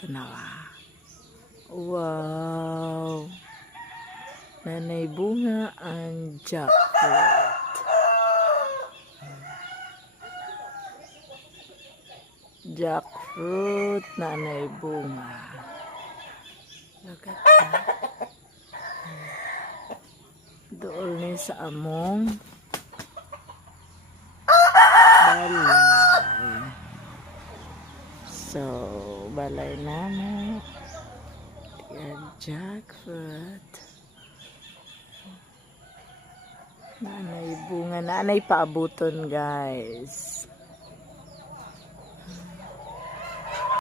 Tanawa. Wow. Nanay bunga ang jackfruit. Jackfruit, nanay bunga. Look at that. Doon ni sa among balay. So, balay namin. Yan, jackfruit. Nanay bunga. Nanay paabuton, guys.